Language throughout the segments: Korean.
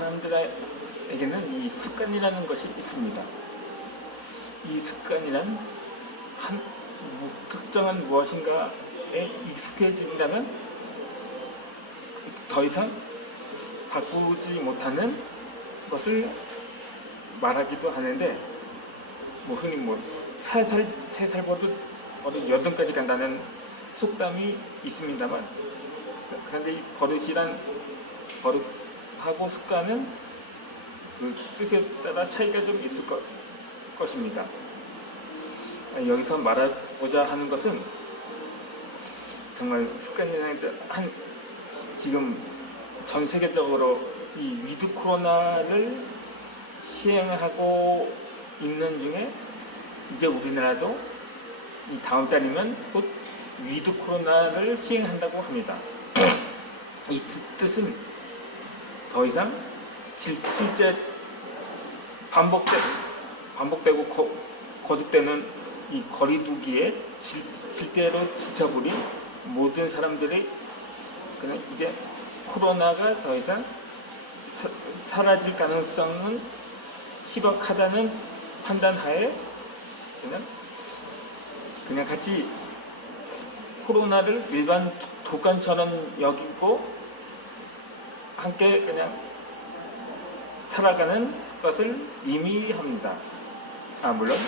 사람들에게는 이 습관이라는 것이 있습니다. 이 습관이란 특정한 무엇인가에 익숙해진다면 더 이상 바꾸지 못하는 것을 말하기도 하는데, 흔히 세 살 버릇 여든까지 간다는 속담이 있습니다만, 그런데 이 버릇하고 습관은 그 뜻에 따라 차이가 좀 있을 것입니다. 여기서 말하고자 하는 것은 정말 습관이라는 지금 전 세계적으로 이 위드 코로나를 시행하고 있는 중에 이제 우리나라도 이 다음 달이면 곧 위드 코로나를 시행한다고 합니다. 이 뜻은 더 이상 실제 반복되고 거듭되는 이 거리두기에 질대로 지쳐버린 모든 사람들이 그냥 이제 코로나가 더 이상 사라질 가능성은 희박하다는 판단하에 그냥 같이 코로나를 일반 독감처럼 여기고 함께 그냥 살아가는 것을 의미합니다. 물론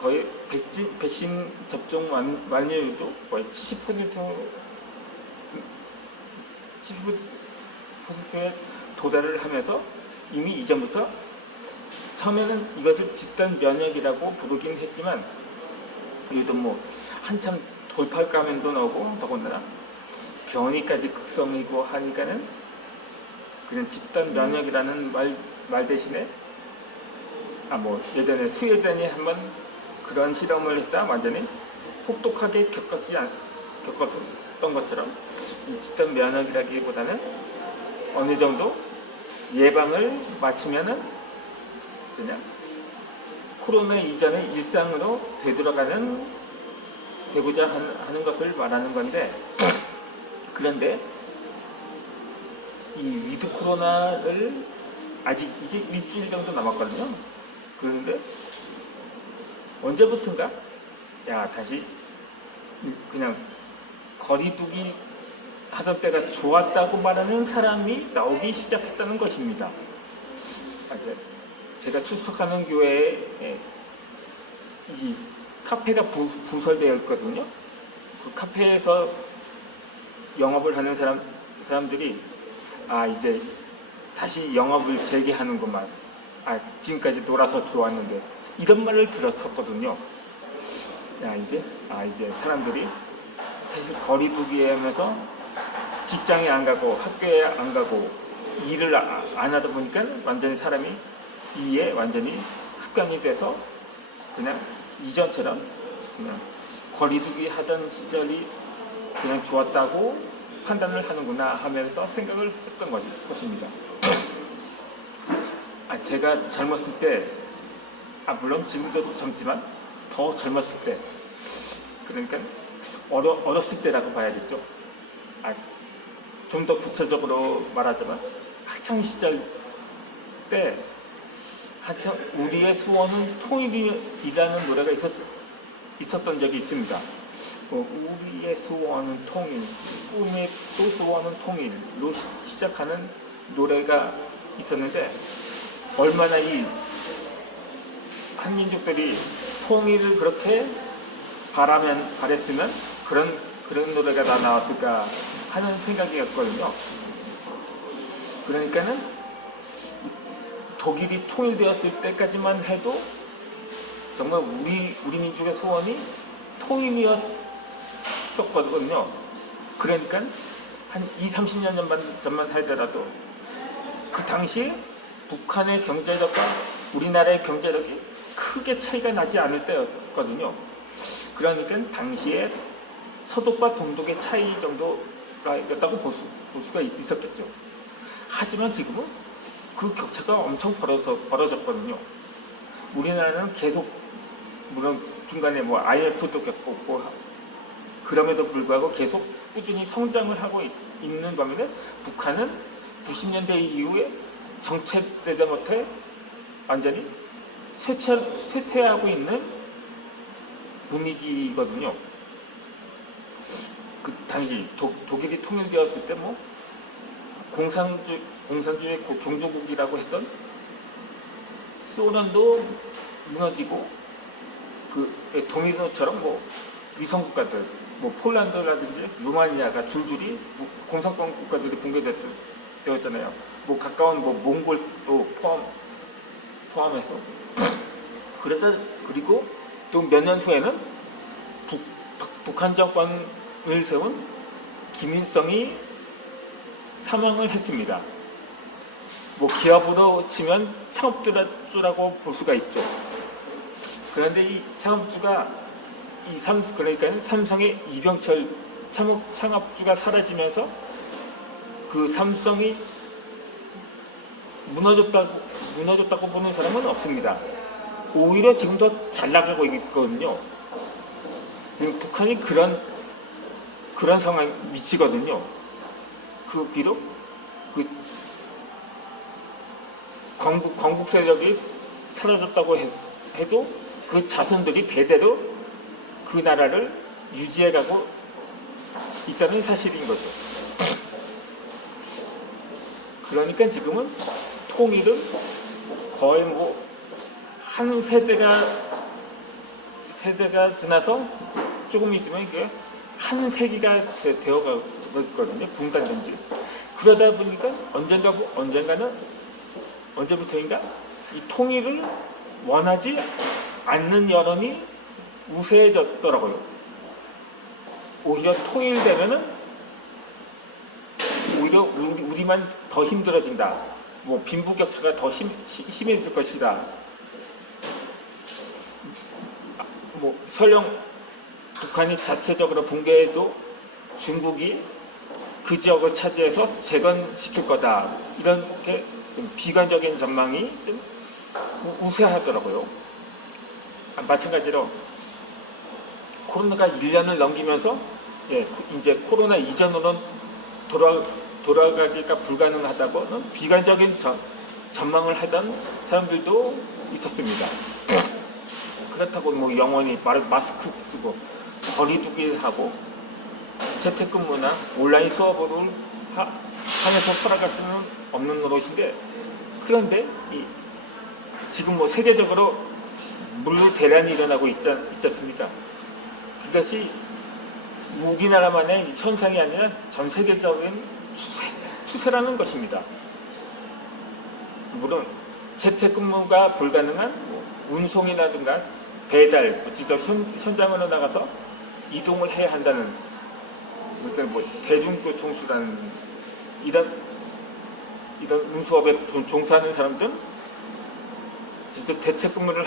거의 백신 접종 완료율도 거의 70%에 도달을 하면서 이미 이전부터 처음에는 이것을 집단 면역이라고 부르긴 했지만, 그래도 한참 돌팔 감염도 나오고 더군다나 변이까지 극성이고 하니까는 그냥 집단 면역이라는 말 대신에 예전에 스웨덴이 한번 그런 실험을 했다 완전히 혹독하게 겪었던 것처럼 이 집단 면역이라기보다는 어느 정도 예방을 마치면은 그냥 코로나 이전의 일상으로 되고자 하는 것을 말하는 건데, 그런데 이 위드 코로나를 아직 이제 일주일 정도 남았거든요. 그런데 언제부턴가 다시 그냥 거리두기 하던 때가 좋았다고 말하는 사람이 나오기 시작했다는 것입니다. 제가 출석하는 교회에 이 카페가 부설되어 있거든요. 그 카페에서 영업을 하는 사람들이 이제 다시 영업을 재개하는구만. 지금까지 놀아서 좋았는데, 이런 말을 들었었거든요. 이제 사람들이 사실 거리두기 하면서 직장에 안 가고 학교에 안 가고 일을 안 하다 보니까 완전히 사람이 이에 완전히 습관이 돼서 그냥 이전처럼 그냥 거리두기 하던 시절이 그냥 좋았다고 판단을 하는구나 하면서 생각을 했던 것입니다. 제가 젊었을 때, 물론 지금도 젊지만 더 젊었을 때, 그러니까 어렸을 때라고 봐야겠죠. 좀 더 구체적으로 말하자면 학창 시절 때 한참 우리의 소원은 통일이라는 노래가 있었던 적이 있습니다. 우리의 소원은 통일, 꿈의 또 소원은 통일로 시작하는 노래가 있었는데, 얼마나 이 한민족들이 통일을 그렇게 바랬으면 그런 노래가 다 나왔을까 하는 생각이었거든요. 그러니까는 독일이 통일되었을 때까지만 해도 정말 우리 민족의 소원이 통일이었거든요. 그러니까 한 20-30년 전만 하더라도 그 당시에 북한의 경제력과 우리나라의 경제력이 크게 차이가 나지 않을 때였거든요. 그러니까 당시에 서독과 동독의 차이 정도였다고 볼 수가 있었겠죠. 하지만 지금은 그 격차가 엄청 벌어졌거든요. 우리나라는 계속, 물론 중간에 IMF도 겪었고, 그럼에도 불구하고 계속 꾸준히 성장을 하고 있는 반면에 북한은 90년대 이후에 정체되지 못해 완전히 쇠퇴하고 있는 분위기거든요. 그 당시 독일이 통일되었을 때 뭐 공산주의 종주국이라고 했던 소련도 무너지고 그 도미노처럼 뭐 위성국가들 뭐 폴란드라든지 루마니아가 줄줄이 공산권 국가들이 붕괴되었잖아요. 뭐 가까운 뭐 몽골도 포함해서 그리고 또 몇 년 후에는 북한 정권을 세운 김일성이 사망을 했습니다. 뭐 기업으로 치면 창업주라고 볼 수가 있죠. 그런데 이 창업주가 그러니까 삼성의 이병철 창업주가 사라지면서 그 삼성이 무너졌다고 보는 사람은 없습니다. 오히려 지금 더 잘 나가고 있거든요. 지금 북한이 그런 상황 위치거든요. 비록 그 광국 세력이 사라졌다고 해도 그 자손들이 대대로 그 나라를 유지해가고 있다는 사실인 거죠. 그러니까 지금은 통일은 거의 뭐 한 세대가 지나서 조금 있으면 이게 한 세기가 되어가거든요. 분단된 지. 그러다 보니까 언제부터인가 이 통일을 원하지 않는 여론이 우세해졌더라고요. 오히려 통일되면은 오히려 우리만 더 힘들어진다. 뭐 빈부격차가 더 심해질 것이다. 뭐 설령 북한이 자체적으로 붕괴해도 중국이 그 지역을 차지해서 재건시킬 거다. 이렇게 좀 비관적인 전망이 좀 우세하더라고요. 마찬가지로 코로나가 1년을 넘기면서 이제 코로나 이전으로는 돌아가기가 불가능하다고는 비관적인 전망을 하던 사람들도 있었습니다. 그렇다고 뭐 영원히 마스크 쓰고 거리두기 하고 재택근무나 온라인 수업을 하면서 살아갈 수는 없는 노릇인데, 그런데 지금 뭐 세계적으로 물류 대란이 일어나고 있지 않습니까? 그것이 우리나라만의 현상이 아니라 전 세계적인 추세라는 것입니다. 물론 재택근무가 불가능한 운송이라든가 배달, 직접 현장으로 나가서 이동을 해야 한다는, 그러니까 뭐 대중교통수단 이런 운수업에 종사하는 사람들은 직접 재택근무를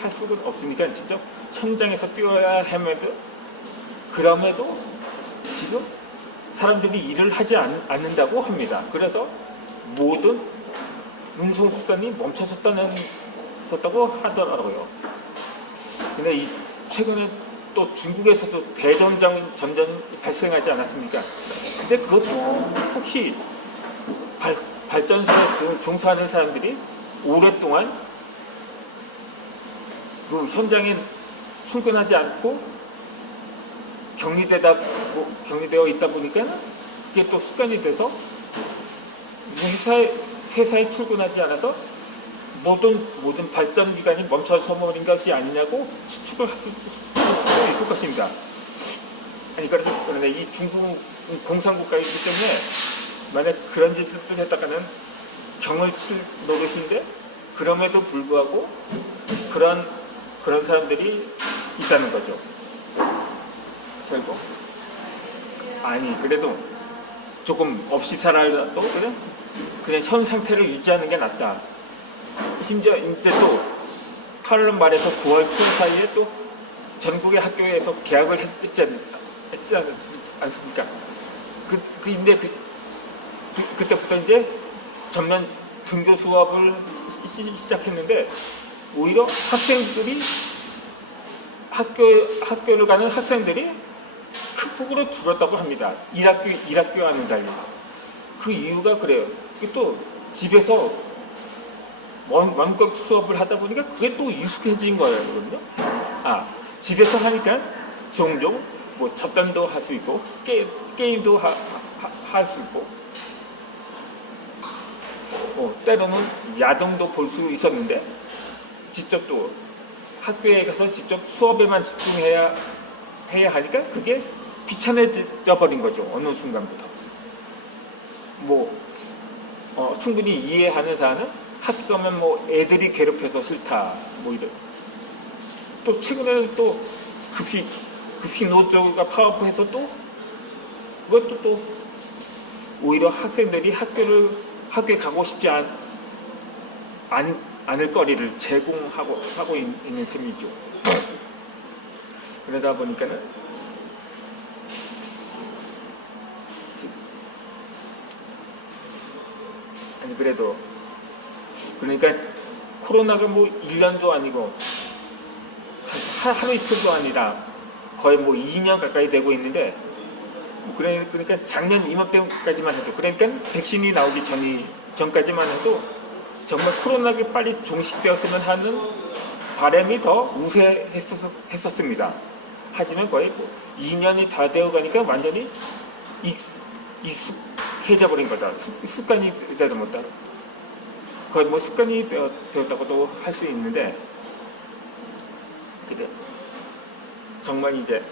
할 수는 없으니까 직접 현장에서 뛰어야 함에도 그럼에도 지금 사람들이 일을 하지 않는다고 합니다. 그래서 모든 운송수단이 멈춰섰다고 하더라고요. 근데 최근에 또 중국에서도 대전장이 발생하지 않았습니까? 근데 그것도 혹시 발전소에 종사하는 사람들이 오랫동안 그 현장에 출근하지 않고 격리되어 있다 보니까 그게 또 습관이 돼서 회사에 출근하지 않아서 모든 발전 기관이 멈춰서 버린 것이 아니냐고 추측을 할 수도 있을 것입니다. 아니 그런데 이 중국 공산국가이기 때문에 만약 그런 짓을 했다가는 경을 칠 노릇인데, 그럼에도 불구하고 그런 사람들이 있다는 거죠. 결국 그래도 조금 없이 살아도 그냥 현 상태를 유지하는 게 낫다. 심지어 이제 또 8월 말에서 9월 초 사이에 또 전국의 학교에서 개학을 했지 않습니까? 근데 그때부터 이제 전면 등교 수업을 시작했는데, 오히려 학교를 가는 학생들이 대폭으로 줄었다고 합니다. 1학교와는 달리. 그 이유가 그래요. 또 집에서 원격 수업을 하다 보니까 그게 또 익숙해진 거거든요. 집에서 하니까 종종 뭐 잡담도 할 수 있고 게임도 할 수 있고 때로는 야동도 볼 수 있었는데 직접 또 학교에 가서 직접 수업에만 집중해야 하니까 그게 귀찮아져 버린 거죠. 어느 순간부터. 충분히 이해하는 사안은 학교 가면 뭐 애들이 괴롭혀서 싫다 뭐 이런. 또 최근에는 또 급식 노조가 파업해서 또 그것도 또 오히려 학생들이 학교에 가고 싶지 않을 거리를 제공하고 있는 셈이죠. 그러다 보니까는 그래도 그러니까 코로나가 뭐 1년도 아니고 하루 이틀도 아니라 거의 뭐 2년 가까이 되고 있는데 그러니까 작년 이맘때까지만 해도 그러니까 백신이 나오기 전까지만 해도 정말 코로나가 빨리 종식되었으면 하는 바람이 더 우세했었습니다. 하지만 거의 뭐 2년이 다 되어가니까 완전히 익숙해져 버린 거다. 습관이 되다 못다. 거의 뭐 습관이 되었다고도 할 수 있는데 근데 정말 이제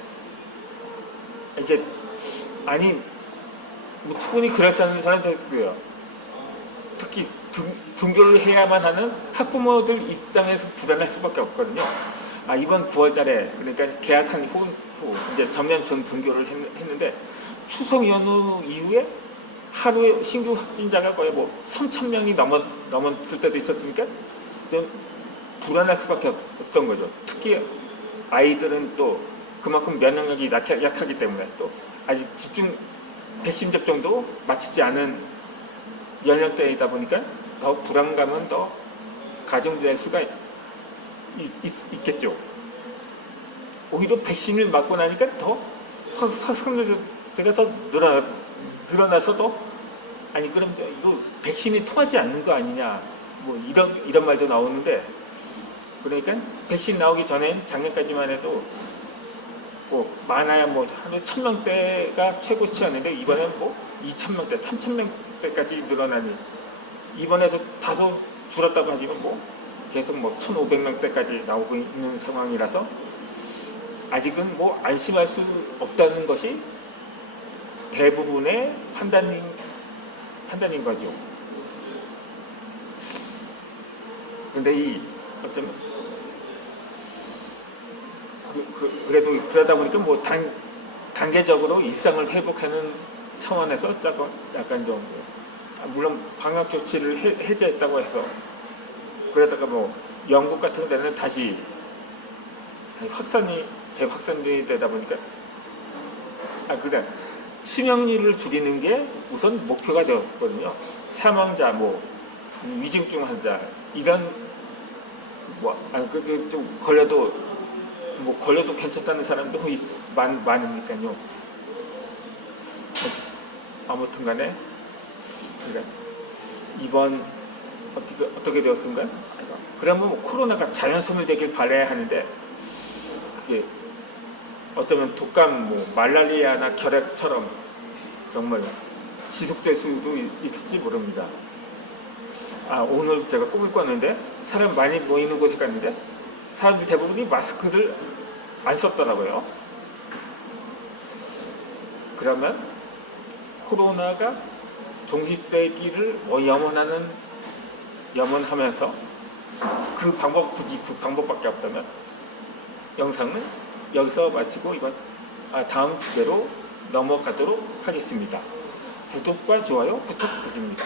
뭐 충분히 그럴싸한 사람들이 있고요. 특히 등교를 해야만 하는 학부모들 입장에서 불안할 수밖에 없거든요. 이번 9월달에 그러니까 개학한 후 이제 전면 등교를 했는데 추석 연휴 이후에 하루에 신규 확진자가 거의 뭐 3,000명이 넘었을 때도 있었으니까 좀 불안할 수밖에 없던 거죠. 특히 아이들은 또 그만큼 면역력이 약하기 때문에 또 아직 백신 접종도 마치지 않은 연령대이다 보니까 더 불안감은 더 가중될 수가 있겠죠. 오히려 백신을 맞고 나니까 더 확산세가 더 늘어나서 그럼 이거 백신이 통하지 않는 거 아니냐 뭐 이런 말도 나오는데 그러니까 백신 나오기 전엔 작년까지만 해도 뭐 많아야 뭐 한 1,000명대가 최고치였는데 이번엔 뭐 2,000명대, 3,000명대까지 늘어나니 이번에도 다소 줄었다고 하지만 뭐 계속 뭐 1,500명대까지 나오고 있는 상황이라서 아직은 뭐 안심할 수 없다는 것이 대부분의 판단인 거죠. 근데 어쩌면 그래도 그러다 보니까 뭐 단계적으로 일상을 회복하는 차원에서 약간 좀 물론 방역 조치를 해제했다고 해서 그러다가 뭐 영국 같은 데는 다시 재확산이 되다 보니까 그래 치명률을 줄이는 게 우선 목표가 되었거든요. 사망자, 뭐 위중증 환자 이런 좀 걸려도 괜찮다는 사람도 많으니까요. 아무튼간에 이번 어떻게 되었든가 그러면 뭐 코로나가 자연 소멸되길 바라야 하는데 그게 어쩌면 독감, 뭐 말라리아나 결핵처럼 정말 지속될 수도 있을지 모릅니다. 오늘 제가 꿈을 꿨는데 사람 많이 모이는 곳에 갔는데 사람들 대부분이 마스크를 안 썼더라고요. 그러면 코로나가 종식되기를 염원하면서 그 방법밖에 없다면 영상은 여기서 마치고 다음 주제로 넘어가도록 하겠습니다. 구독과 좋아요 부탁드립니다.